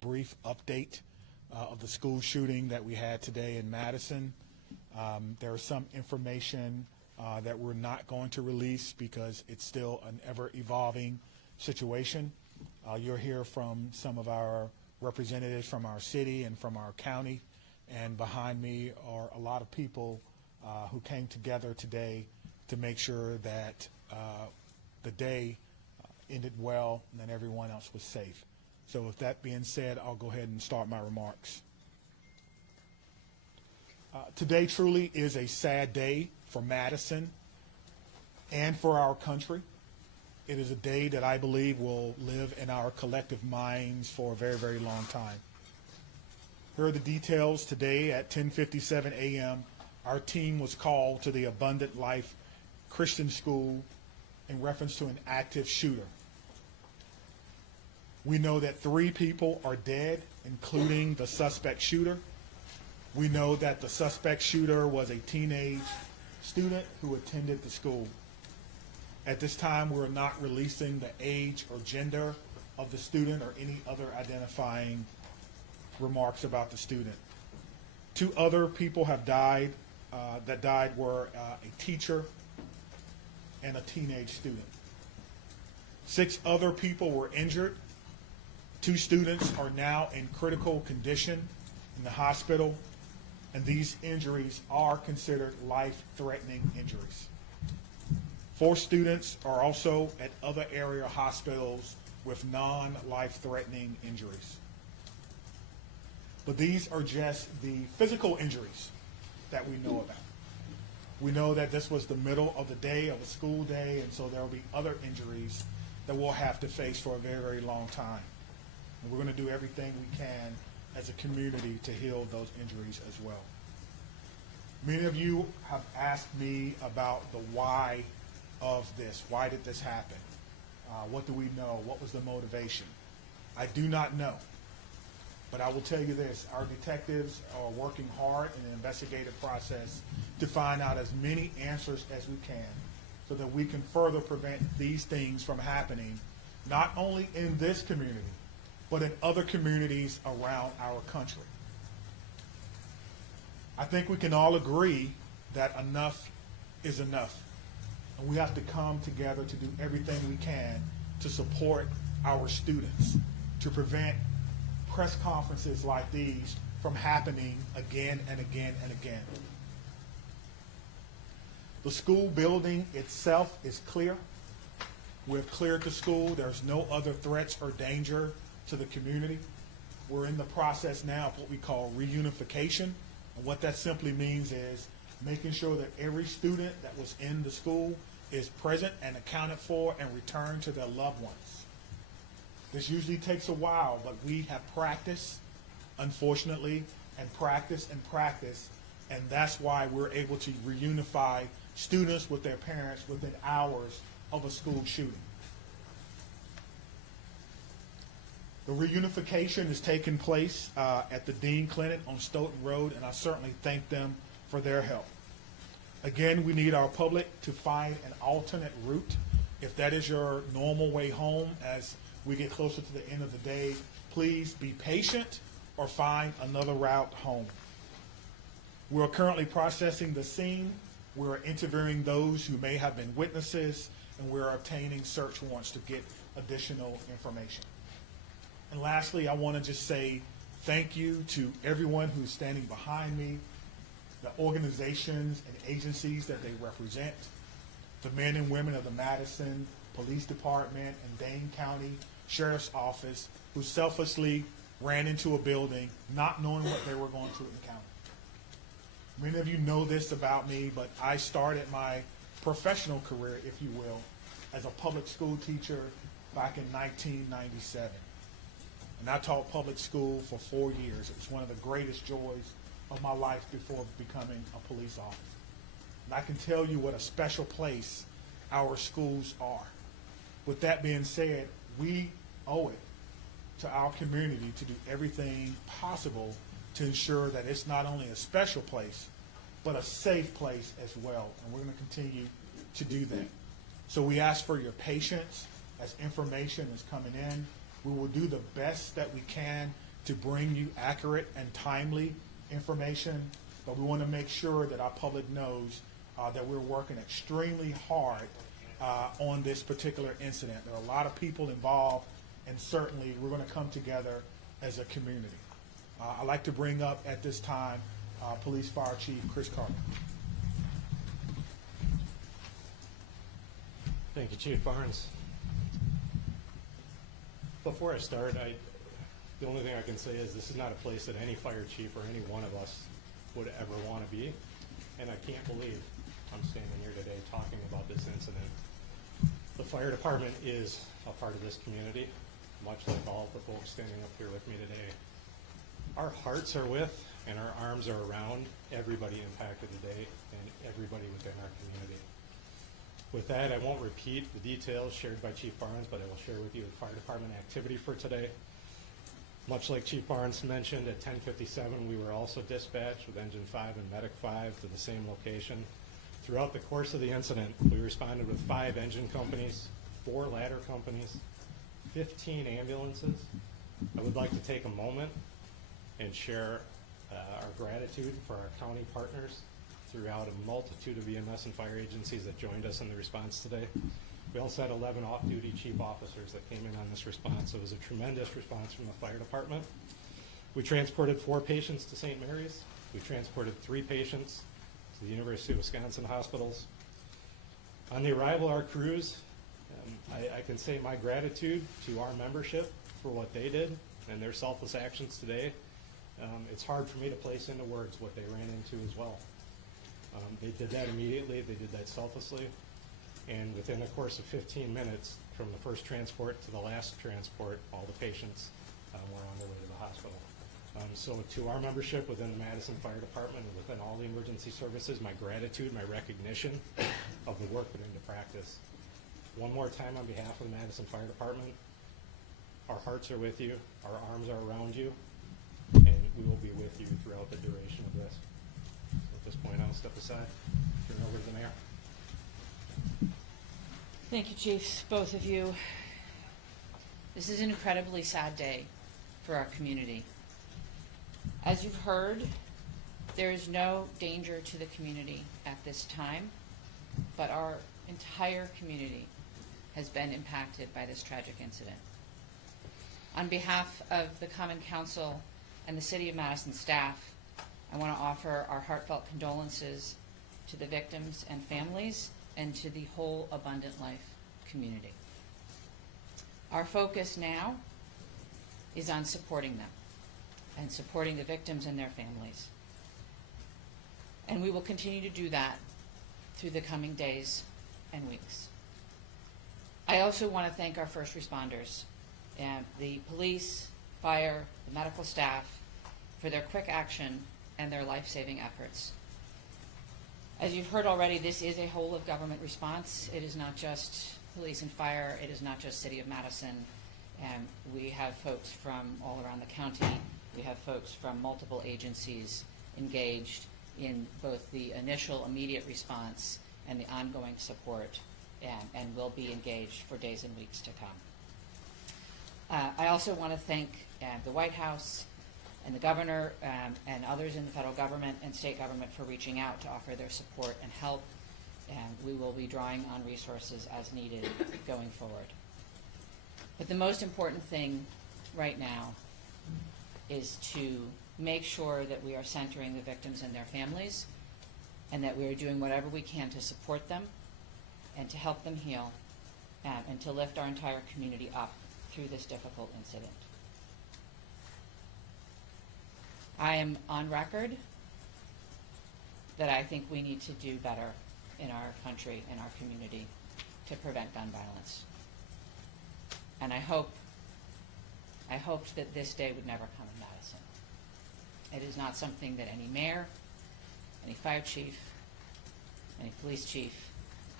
brief update of the school shooting that we had today in Madison. There is some information that we're not going to release because it's still an ever-evolving situation. You'll hear from some of our representatives from our city and from our county, and behind me are a lot of people who came together today to make sure that the day ended well and that everyone else was safe. So with that being said, I'll go ahead and start my remarks. Today truly is a sad day for Madison and for our country. It is a day that I believe will live in our collective minds for a very, very long time. Here are the details. Today at 10:57 a.m., our team was called to the Abundant Life Christian School in reference to an active shooter. We know that 3 people are dead, including the suspect shooter. We know that the suspect shooter was a teenage student who attended the school. At this time, we're not releasing the age or gender of the student or any other identifying remarks about the student. 2 other people have died. That died were a teacher and a teenage student. 6 other people were injured. 2 students are now in critical condition in the hospital, and these injuries are considered life-threatening injuries. 4 students are also at other area hospitals with non-life-threatening injuries. But these are just the physical injuries that we know about. We know that this was the middle of the day, of a school day, and so there will be other injuries that we'll have to face for a very, very long time. And we're going to do everything we can as a community to heal those injuries as well. Many of you have asked me about the why of this. Why did this happen? What do we know? What was the motivation? I do not know. But I will tell you this, our detectives are working hard in the investigative process to find out as many answers as we can so that we can further prevent these things from happening, not only in this community, but in other communities around our country. I think we can all agree that enough is enough. And we have to come together to do everything we can to support our students, to prevent press conferences like these from happening again and again and again. The school building itself is clear. We've cleared the school. There's no other threats or danger to the community. We're in the process now of what we call reunification. And what that simply means is making sure that every student that was in the school is present and accounted for and returned to their loved ones. This usually takes a while, but we have practiced, unfortunately, and practice, and that's why we're able to reunify students with their parents within hours of a school shooting. The reunification is taking place at the Dean Clinic on Stoughton Road, and I certainly thank them for their help. Again, we need our public to find an alternate route. If that is your normal way home as we get closer to the end of the day, please be patient or find another route home. We're currently processing the scene. We're interviewing those who may have been witnesses, and we're obtaining search warrants to get additional information. And lastly, I want to just say thank you to everyone who's standing behind me, the organizations and agencies that they represent, the men and women of the Madison Police Department and Dane County Sheriff's Office who selflessly ran into a building not knowing what they were going to encounter. Many of you know this about me, but I started my professional career, if you will, as a public school teacher back in 1997. And I taught public school for 4 years. It was one of the greatest joys of my life before becoming a police officer. And I can tell you what a special place our schools are. With that being said, we owe it to our community to do everything possible to ensure that it's not only a special place, but a safe place as well. And we're going to continue to do that. So we ask for your patience as information is coming in. We will do the best that we can to bring you accurate and timely information, but we want to make sure that our public knows that we're working extremely hard on this particular incident. There are a lot of people involved, and certainly we're going to come together as a community. I'd like to bring up at this time Police Fire Chief Chris Carter. Thank you, Chief Barnes. Before I start, the only thing I can say is this is not a place that any fire chief or any one of us would ever want to be, and I can't believe I'm standing here today talking about this incident. The fire department is a part of this community, much like all of the folks standing up here with me today. Our hearts are with and our arms are around everybody impacted today and everybody within our community. With that, I won't repeat the details shared by Chief Barnes, but I will share with you the fire department activity for today. Much like Chief Barnes mentioned, at 10:57, we were also dispatched with Engine 5 and Medic 5 to the same location. Throughout the course of the incident, we responded with 5 engine companies, 4 ladder companies, 15 ambulances. I would like to take a moment and share our gratitude for our county partners throughout a multitude of EMS and fire agencies that joined us in the response today. We also had 11 off-duty chief officers that came in on this response. So it was a tremendous response from the fire department. We transported 4 patients to St. Mary's. We transported 3 patients to the University of Wisconsin hospitals. On the arrival of our crews, I can say my gratitude to our membership for what they did and their selfless actions today. It's hard for me to place into words what they ran into as well. They did that immediately, they did that selflessly, and within the course of 15 minutes, from the first transport to the last transport, all the patients were on their way to the hospital. So to our membership within the Madison Fire Department and within all the emergency services, my gratitude, my recognition of the work put into practice. One more time on behalf of the Madison Fire Department, our hearts are with you, our arms are around you, and we will be with you throughout the duration of this. At this point, I'll step aside, turn it over to the mayor. Thank you, Chiefs, both of you. This is an incredibly sad day for our community. As you've heard, there is no danger to the community at this time, but our entire community has been impacted by this tragic incident. On behalf of the Common Council and the City of Madison staff, I want to offer our heartfelt condolences to the victims and families and to the whole Abundant Life community. Our focus now is on supporting them and supporting the victims and their families. And we will continue to do that through the coming days and weeks. I also want to thank our first responders, the police, fire, the medical staff, for their quick action and their life-saving efforts. As you've heard already, this is a whole-of-government response. It is not just police and fire. It is not just City of Madison. We have folks from all around the county. We have folks from multiple agencies engaged in both the initial immediate response and the ongoing support, and will be engaged for days and weeks to come. I also want to thank the White House and the governor and others in the federal government and state government for reaching out to offer their support and help, and we will be drawing on resources as needed going forward. But the most important thing right now is to make sure that we are centering the victims and their families, and that we are doing whatever we can to support them and to help them heal, and to lift our entire community up through this difficult incident. I am on record that I think we need to do better in our country, in our community, to prevent gun violence. And I hoped that this day would never come in Madison. It is not something that any mayor, any fire chief, any police chief,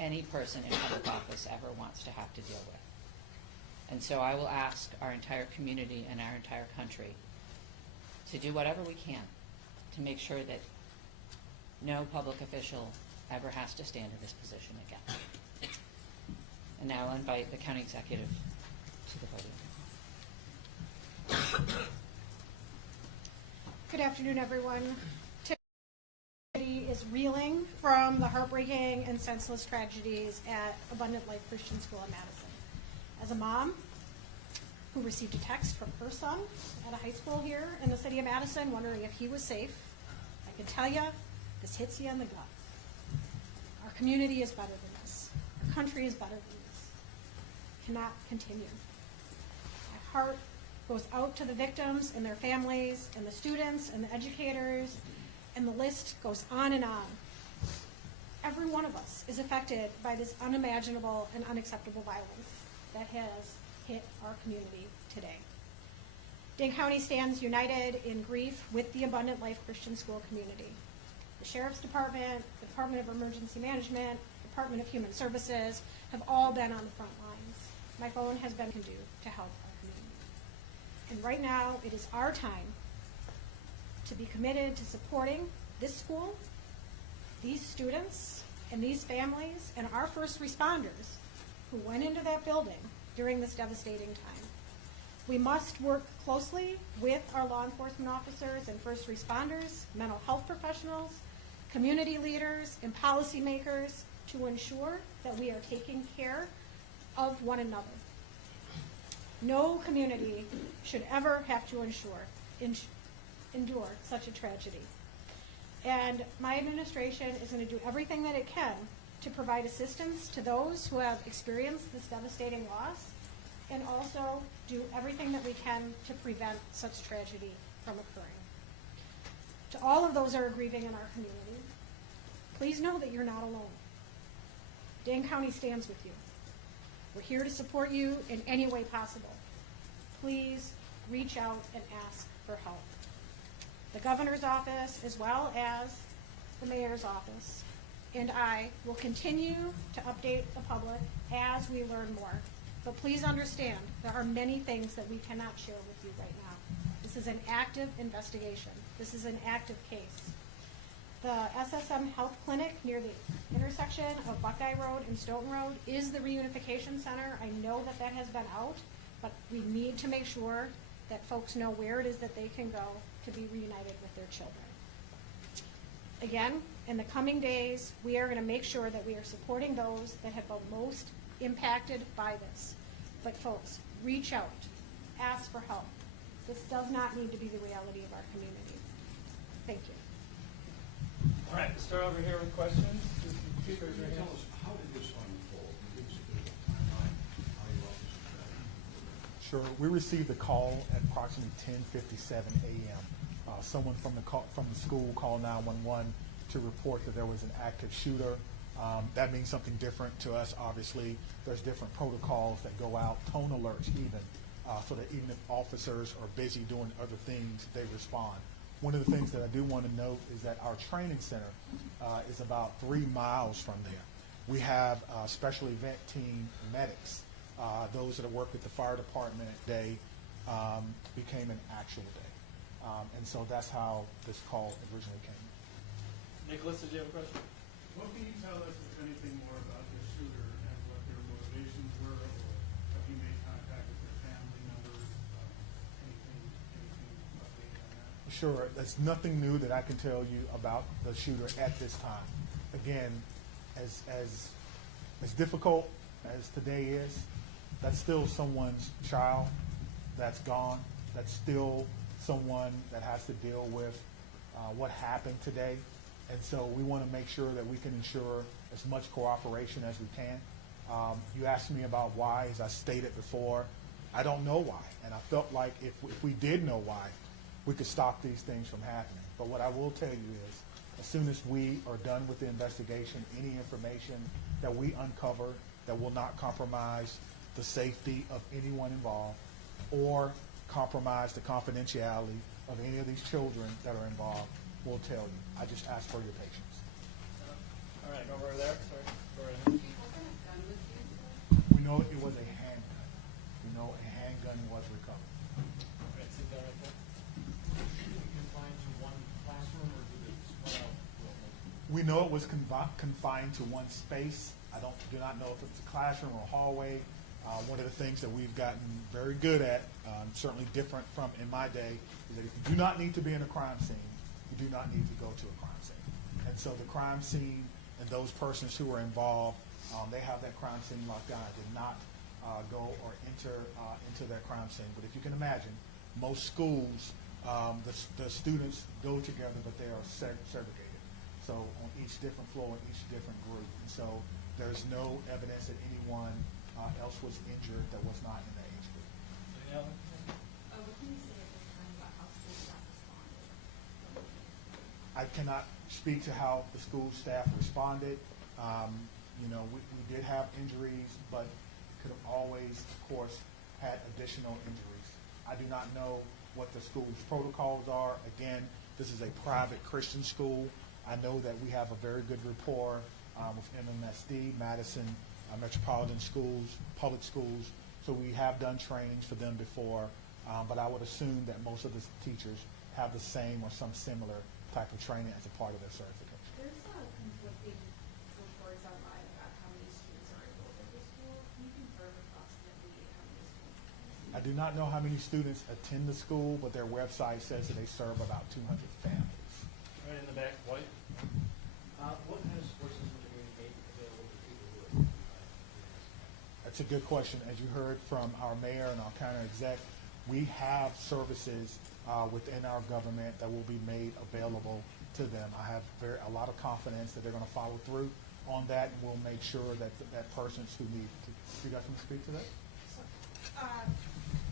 any person in public office ever wants to have to deal with. And so I will ask our entire community and our entire country to do whatever we can to make sure that no public official ever has to stand in this position again. And now I'll invite the county executive to the podium. Good afternoon, everyone. Today is reeling from the heartbreaking and senseless tragedies at Abundant Life Christian School in Madison. As a mom who received a text from her son at a high school here in the city of Madison wondering if he was safe, I can tell you, this hits you in the gut. Our community is better than this. Our country is better than this. It cannot continue. My heart goes out to the victims and their families and the students and the educators, and the list goes on and on. Every one of us is affected by this unimaginable and unacceptable violence that has hit our community today. Dane County stands united in grief with the Abundant Life Christian School community. The Sheriff's Department, the Department of Emergency Management, Department of Human Services have all been on the front lines. My phone has been can do to help our community. And right now, it is our time to be committed to supporting this school, these students, and these families, and our first responders who went into that building during this devastating time. We must work closely with our law enforcement officers and first responders, mental health professionals, community leaders, and policymakers to ensure that we are taking care of one another. No community should ever have to endure such a tragedy. And my administration is going to do everything that it can to provide assistance to those who have experienced this devastating loss, and also do everything that we can to prevent such tragedy from occurring. To all of those who are grieving in our community, please know that you're not alone. Dane County stands with you. We're here to support you in any way possible. Please reach out and ask for help. The governor's office, as well as the mayor's office, and I will continue to update the public as we learn more. But please understand, there are many things that we cannot share with you right now. This is an active investigation. This is an active case. The SSM Health Clinic near the intersection of Buckeye Road and Stoughton Road is the reunification center. I know that that has been out, but we need to make sure that folks know where it is that they can go to be reunited with their children. Again, in the coming days, we are going to make sure that we are supporting those that have been most impacted by this. But folks, reach out, ask for help. This does not need to be the reality of our community. Thank you. All right, let's start over here with questions. Just Can raise your you hand. tell us, how did this unfold? Give us a bit of a timeline, how you all this Sure. We received a call at approximately 10:57 a.m. Someone from the school called 911 to report that there was an active shooter. That means something different to us, obviously. There's different protocols that go out, tone alerts even, so that even if officers are busy doing other things, they respond. One of the things that I do want to note is that our training center is about 3 miles from there. We have special event team medics. Those that work with the fire department day became an actual day. And so that's how this call originally came. Nicholas, did you have a question? What can you tell us, if anything, more about the shooter and what their motivations were, or have you made contact with their family members? Anything updated on that? Sure, there's nothing new that I can tell you about the shooter at this time. Again, as difficult as today is, that's still someone's child that's gone. That's still someone that has to deal with what happened today. And so we want to make sure that we can ensure as much cooperation as we can. You asked me about why, as I stated before. I don't know why. And I felt like if we did know why, we could stop these things from happening. But what I will tell you is, as soon as we are done with the investigation, any information that we uncover that will not compromise the safety of anyone involved or compromise the confidentiality of any of these children that are involved, we'll tell you. I just ask for your patience. All right, over there. Sorry. Go right ahead. We know it was a handgun. We know a handgun was recovered. All right, sit down right there. Confined to one classroom, or did it spread out? We know it was confined to one space. I do not know if it was a classroom or a hallway. One of the things that we've gotten very good at, certainly different from in my day, is that if you do not need to be in a crime scene, you do not need to go to a crime scene. And so the crime scene and those persons who are involved, they have that crime scene locked down. I did not go or enter into that crime scene. But if you can imagine, most schools, the students go together, but they are segregated. So on each different floor, in each different group. And so there's no evidence that anyone else was injured that was not in that age group. Danielle? What can you say at this time about how school staff responded? I cannot speak to how the school staff responded. We did have injuries, but could have always, of course, had additional injuries. I do not know what the school's protocols are. Again, this is a private Christian school. I know that we have a very good rapport with MMSD, Madison Metropolitan Schools, public schools. So we have done trainings for them before, but I would assume that most of the teachers have the same or some similar type of training as a part of their certification. There's conflicting reports online about how many students are enrolled at the school. Can you confirm approximately how many students? I do not know how many students attend the school, but their website says that they serve about 200 families. Right in the back, White? What kind of support systems are being made available to people who are? That's a good question. As you heard from our mayor and our county exec, we have services within our government that will be made available to them. I have a lot of confidence that they're going to follow through on that, and we'll make sure that persons who need to. You guys want to speak to that?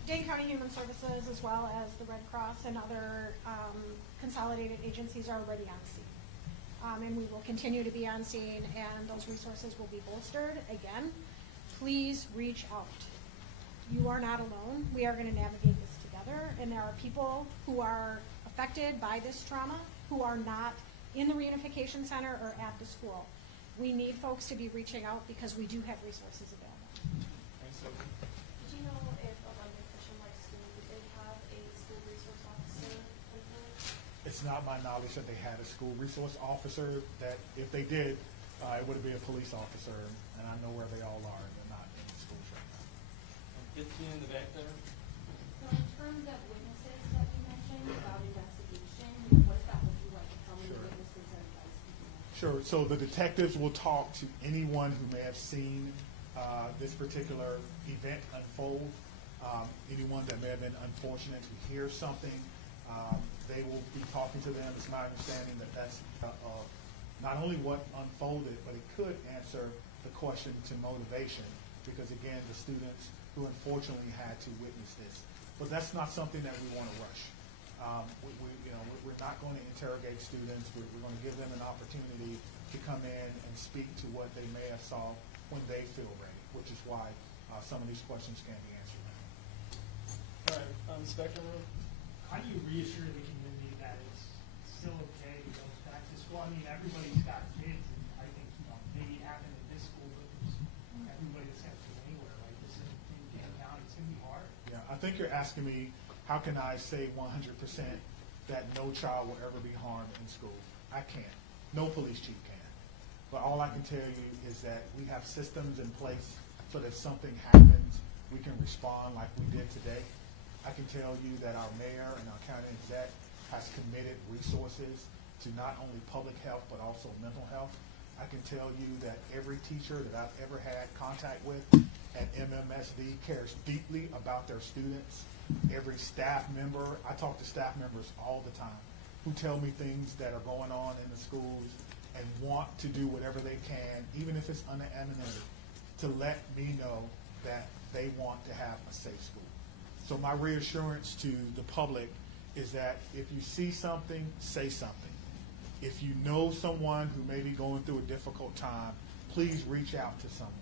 Dane County Human Services, as well as the Red Cross and other consolidated agencies, are already on scene. And we will continue to be on scene, and those resources will be bolstered. Again, please reach out. You are not alone. We are going to navigate this together, and there are people who are affected by this trauma who are not in the reunification center or at the school. We need folks to be reaching out because we do have resources available. Thanks, Sophie. Did you know if London Christian Life School, did they have a school resource officer in place? It's not my knowledge that they had a school resource officer. That if they did, it would be a police officer, and I know where they all are. They're not in the schools right now. And 15 in the back there? So in terms of witnesses that you mentioned about investigation, what does that look like? How many Sure. witnesses are you guys speaking of? Sure. So the detectives will talk to anyone who may have seen this particular event unfold. Anyone that may have been unfortunate to hear something, they will be talking to them. It's my understanding that that's not only what unfolded, but it could answer the question to motivation, because again, the students who unfortunately had to witness this. But that's not something that we want to rush. We're not going to interrogate students. We're going to give them an opportunity to come in and speak to what they may have saw when they feel ready, which is why some of these questions can't be answered now. All right, on the spectrum room? How do you reassure the community that it's still okay to go back to school? I mean, everybody's got kids, and I think, maybe it happened in this school, but there's everybody that's got kids anywhere like this in Dane County. It's gonna be hard. Yeah, I think you're asking me, how can I say 100% that no child will ever be harmed in school? I can't. No police chief can. But all I can tell you is that we have systems in place so that if something happens, we can respond like we did today. I can tell you that our mayor and our county exec has committed resources to not only public health, but also mental health. I can tell you that every teacher that I've ever had contact with at MMSD cares deeply about their students. Every staff member, I talk to staff members all the time who tell me things that are going on in the schools and want to do whatever they can, even if it's unanimous, to let me know that they want to have a safe school. So my reassurance to the public is that if you see something, say something. If you know someone who may be going through a difficult time, please reach out to someone.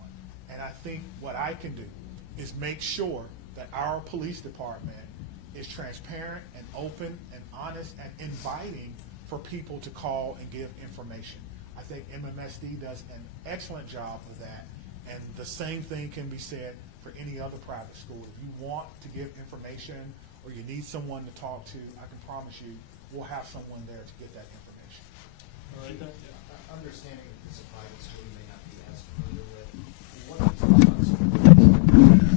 And I think what I can do is make sure that our police department is transparent and open and honest and inviting for people to call and give information. I think MMSD does an excellent job of that. And the same thing can be said for any other private school. If you want to give information or you need someone to talk to, I can promise you we'll have someone there to get that information. All right, then? Understanding that this is a private school you may not be as familiar with, what can you tell us about some of the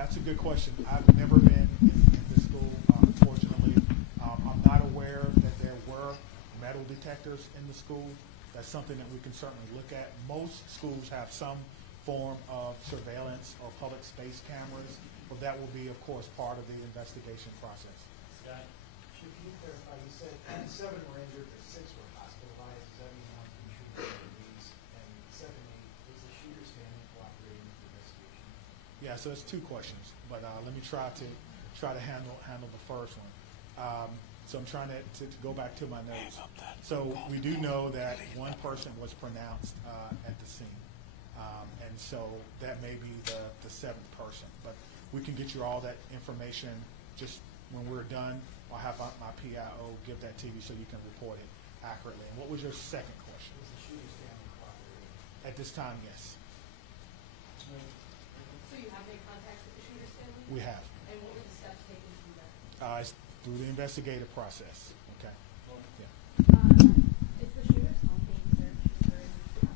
that's a good question. I've never been in this school, unfortunately. I'm not aware that there were metal detectors in the school. That's something that we can certainly look at. Most schools have some form of surveillance or public space cameras, but that will be, of course, part of the investigation process. Scott? Chief, can you clarify, you said 7 were injured, but 6 were hospitalized, does that mean one's been treated for disease? And secondly, was the shooter's family cooperating with the investigation? Yeah, so it's 2 questions, but let me try to handle the first one. So I'm trying to go back to my notes. So we do know that one person was pronounced at the scene, and so that may be the 7th person. But we can get you all that information just when we're done. I'll have my PIO give that to you so you can report it accurately. And what was your second question? Was the shooter's family cooperating? At this time, yes, So you have made contact with the shooter's family? we have. And what were the steps taken to do that? It's through the investigative process. Okay. Yeah. Is the shooter's home being searched for?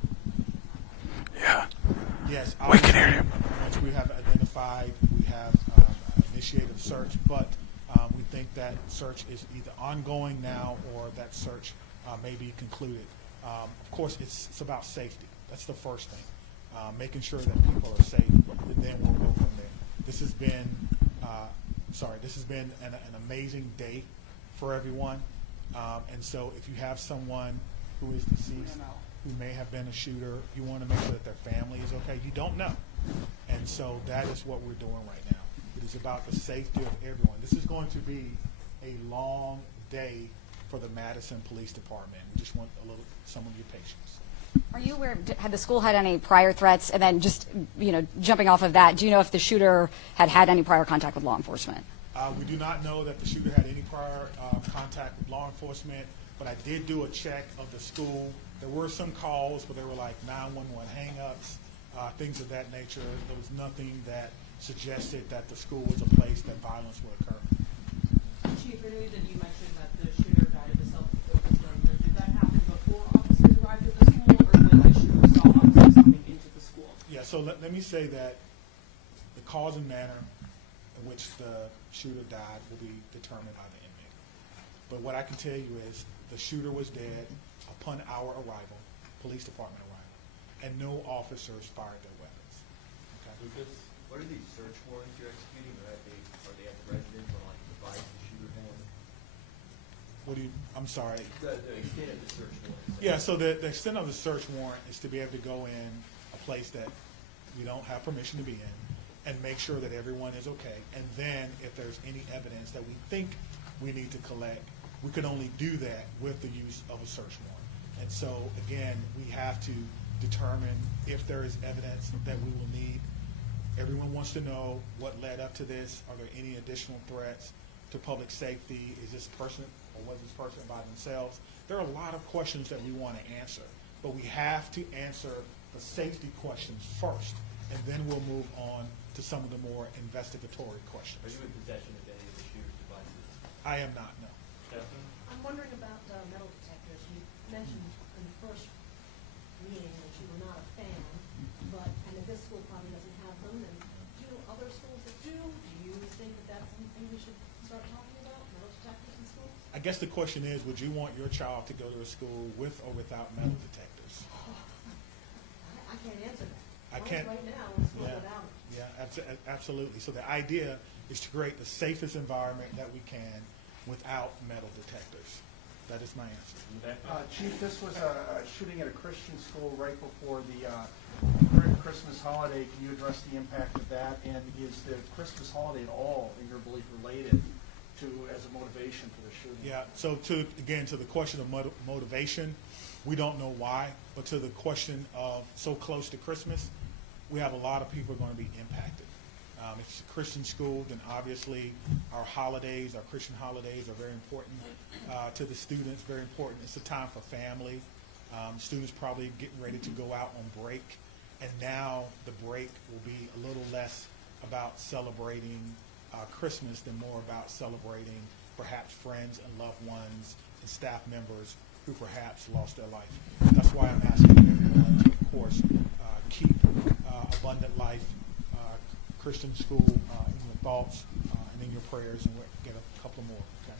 Yes, we can hear you. Once we have identified, we have initiated a search, but we think that search is either ongoing now or that search may be concluded. Of course, it's about safety. That's the first thing. Making sure that people are safe, and then we'll go from there. This has been, an amazing day for everyone. And so if you have someone who is deceased, who may have been a shooter, you want to make sure that their family is okay. You don't know. And so that is what we're doing right now. It is about the safety of everyone. This is going to be a long day for the Madison Police Department. We just want some of your patience. Are you aware, had the school had any prior threats? And then just, jumping off of that, do you know if the shooter had any prior contact with law enforcement? We do not know that the shooter had any prior contact with law enforcement, but I did do a check of the school. There were some calls, but they were like 911 hang-ups, things of that nature. There was nothing that suggested that the school was a place that violence would occur. Chief, I know that you mentioned that the shooter died of a self-inflicted burn. Did that happen before officers arrived at the school, or when the shooter saw officers coming into the school? Yeah, so let me say that the cause and manner in which the shooter died will be determined by the inmate. But what I can tell you is the shooter was dead upon our arrival, police department arrival, and no officers fired their weapons. Okay? Lucas, what are these search warrants you're executing? Are they at the residence or like the device the shooter had? I'm sorry. The extent of the search warrant. Yeah, so the extent of the search warrant is to be able to go in a place that we don't have permission to be in and make sure that everyone is okay. And then if there's any evidence that we think we need to collect, we can only do that with the use of a search warrant. And so, again, we have to determine if there is evidence that we will need. Everyone wants to know what led up to this. Are there any additional threats to public safety? Is this person or was this person by themselves? There are a lot of questions that we want to answer, but we have to answer the safety questions first, and then we'll move on to some of the more investigatory questions. Are you in possession of any of the shooter's devices? I am not, no. Stephanie? I'm wondering about metal detectors. You mentioned in the first meeting that you were not a fan, but, and that this school probably doesn't have them, and do other schools that do? Do you think that that's something we should start talking about, metal detectors in schools? I guess the question is, would you want your child to go to a school with or without metal detectors? I can't answer that. I can't. Right now, it's not Yeah. without it. Yeah, absolutely. So the idea is to create the safest environment that we can without metal detectors. That is my answer. Chief, this was a shooting at a Christian school right before the Christmas holiday. Can you address the impact of that? And is the Christmas holiday at all, in your belief, related to as a motivation for the shooting? Yeah, so to the question of motivation, we don't know why, but to the question of so close to Christmas, we have a lot of people going to be impacted. If it's a Christian school, then obviously our holidays, our Christian holidays are very important to the students, very important. It's a time for family. Students probably getting ready to go out on break, and now the break will be a little less about celebrating Christmas than more about celebrating perhaps friends and loved ones and staff members who perhaps lost their life. That's why I'm asking everyone to, of course, keep Abundant Life Christian school in your thoughts and in your prayers, and we'll get a couple more. Okay.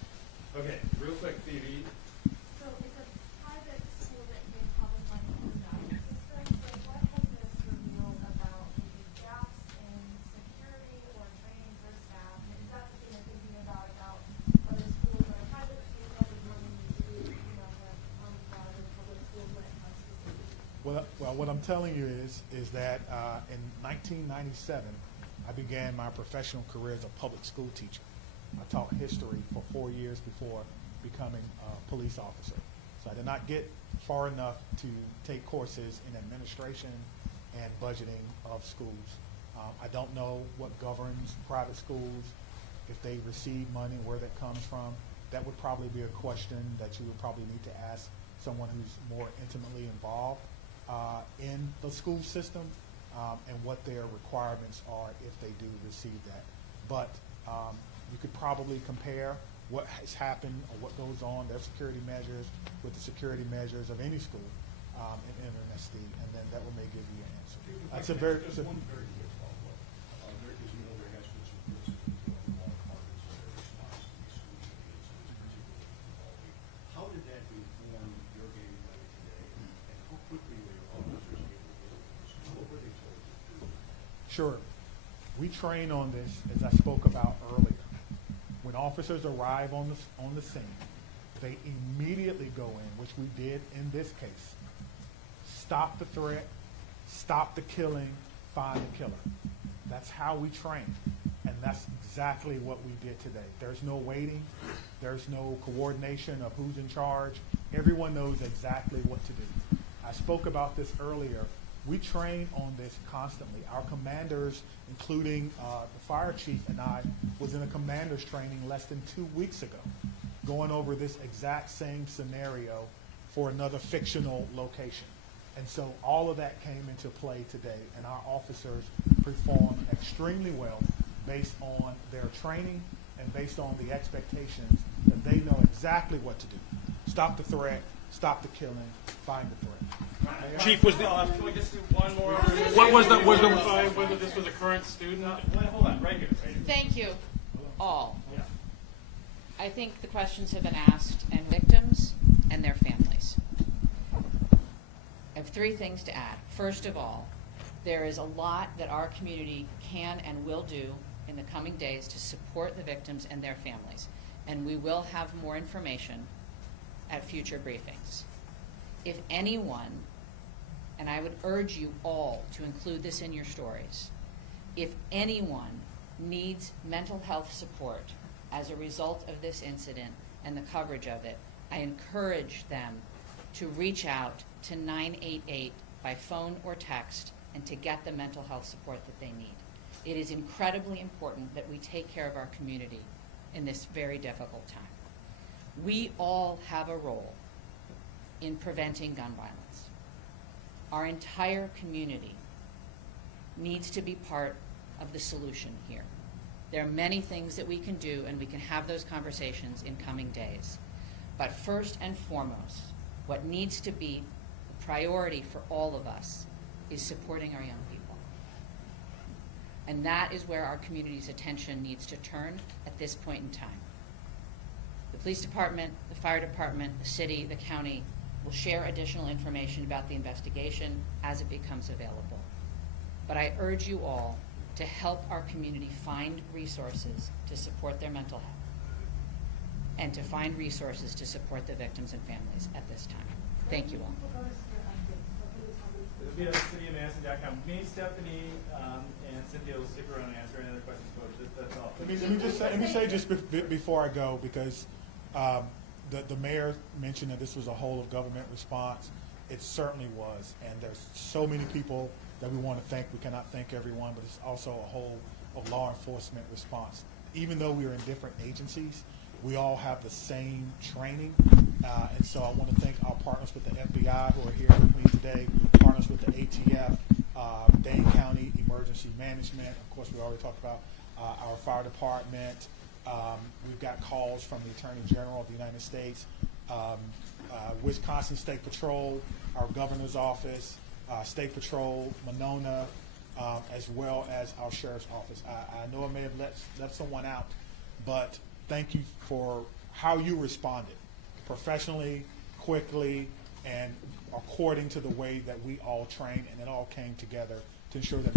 Okay, real quick, Phoebe. So it's a private school that gave public money to the value system, so what has this revealed about maybe gaps in security or training for staff? And is that something you're thinking about other schools that are private, state public money to do, you know, the public schools when it comes to safety? Well, what I'm telling you is that in 1997, I began my professional career as a public school teacher. I taught history for 4 years before becoming a police officer. So I did not get far enough to take courses in administration and budgeting of schools. I don't know what governs private schools, if they receive money, where that comes from. That would probably be a question that you would probably need to ask someone who's more intimately involved in the school system and what their requirements are if they do receive that. But you could probably compare what has happened or what goes on, their security measures, with the security measures of any school in MSD, and then that will may give you an answer. That's a very Just one very quick follow-up. There, as you know, there has been some criticism of the law departments and their response to these school shootings, and it's particularly involving. How did that inform your game plan today, and how quickly were your officers able to go to the school? What were they told to do? Sure. We train on this, as I spoke about earlier. When officers arrive on the scene, they immediately go in, which we did in this case. Stop the threat, stop the killing, find the killer. That's how we train, and that's exactly what we did today. There's no waiting. There's no coordination of who's in charge. Everyone knows exactly what to do. I spoke about this earlier. We train on this constantly. Our commanders, including the fire chief and I, was in a commander's training less than 2 weeks ago, going over this exact same scenario for another fictional location. And so all of that came into play today, and our officers performed extremely well based on their training and based on the expectations that they know exactly what to do. Stop the threat, stop the killing, find the threat. Chief, was the, can we just do one more? What was the whether this was a current student? Hold on, right here. Thank you, all. Yeah. I think the questions have been asked, and victims and their families. I have 3 things to add. First of all, there is a lot that our community can and will do in the coming days to support the victims and their families, and we will have more information at future briefings. If anyone, and I would urge you all to include this in your stories, if anyone needs mental health support as a result of this incident and the coverage of it, I encourage them to reach out to 988 by phone or text and to get the mental health support that they need. It is incredibly important that we take care of our community in this very difficult time. We all have a role in preventing gun violence. Our entire community needs to be part of the solution here. There are many things that we can do, and we can have those conversations in coming days. But first and foremost, what needs to be a priority for all of us is supporting our young people. And that is where our community's attention needs to turn at this point in time. The police department, the fire department, the city, the county will share additional information about the investigation as it becomes available. But I urge you all to help our community find resources to support their mental health and to find resources to support the victims and families at this time. Thank you all. It'll be at cityofmadison.com. Me, Stephanie, and Cynthia will stick around and answer any other questions, folks. That's all. Let me say just before I go, because the mayor mentioned that this was a whole of government response. It certainly was, and there's so many people that we want to thank. We cannot thank everyone, but it's also a whole of law enforcement response. Even though we are in different agencies, we all have the same training, and so I want to thank our partners with the FBI who are here with me today, partners with the ATF, Dane County Emergency Management. Of course, we already talked about our fire department. We've got calls from the Attorney General of the United States, Wisconsin State Patrol, our governor's office, State Patrol, Monona, as well as our sheriff's office. I know I may have left someone out, but thank you for how you responded, professionally, quickly, and according to the way that we all trained, and it all came together to ensure that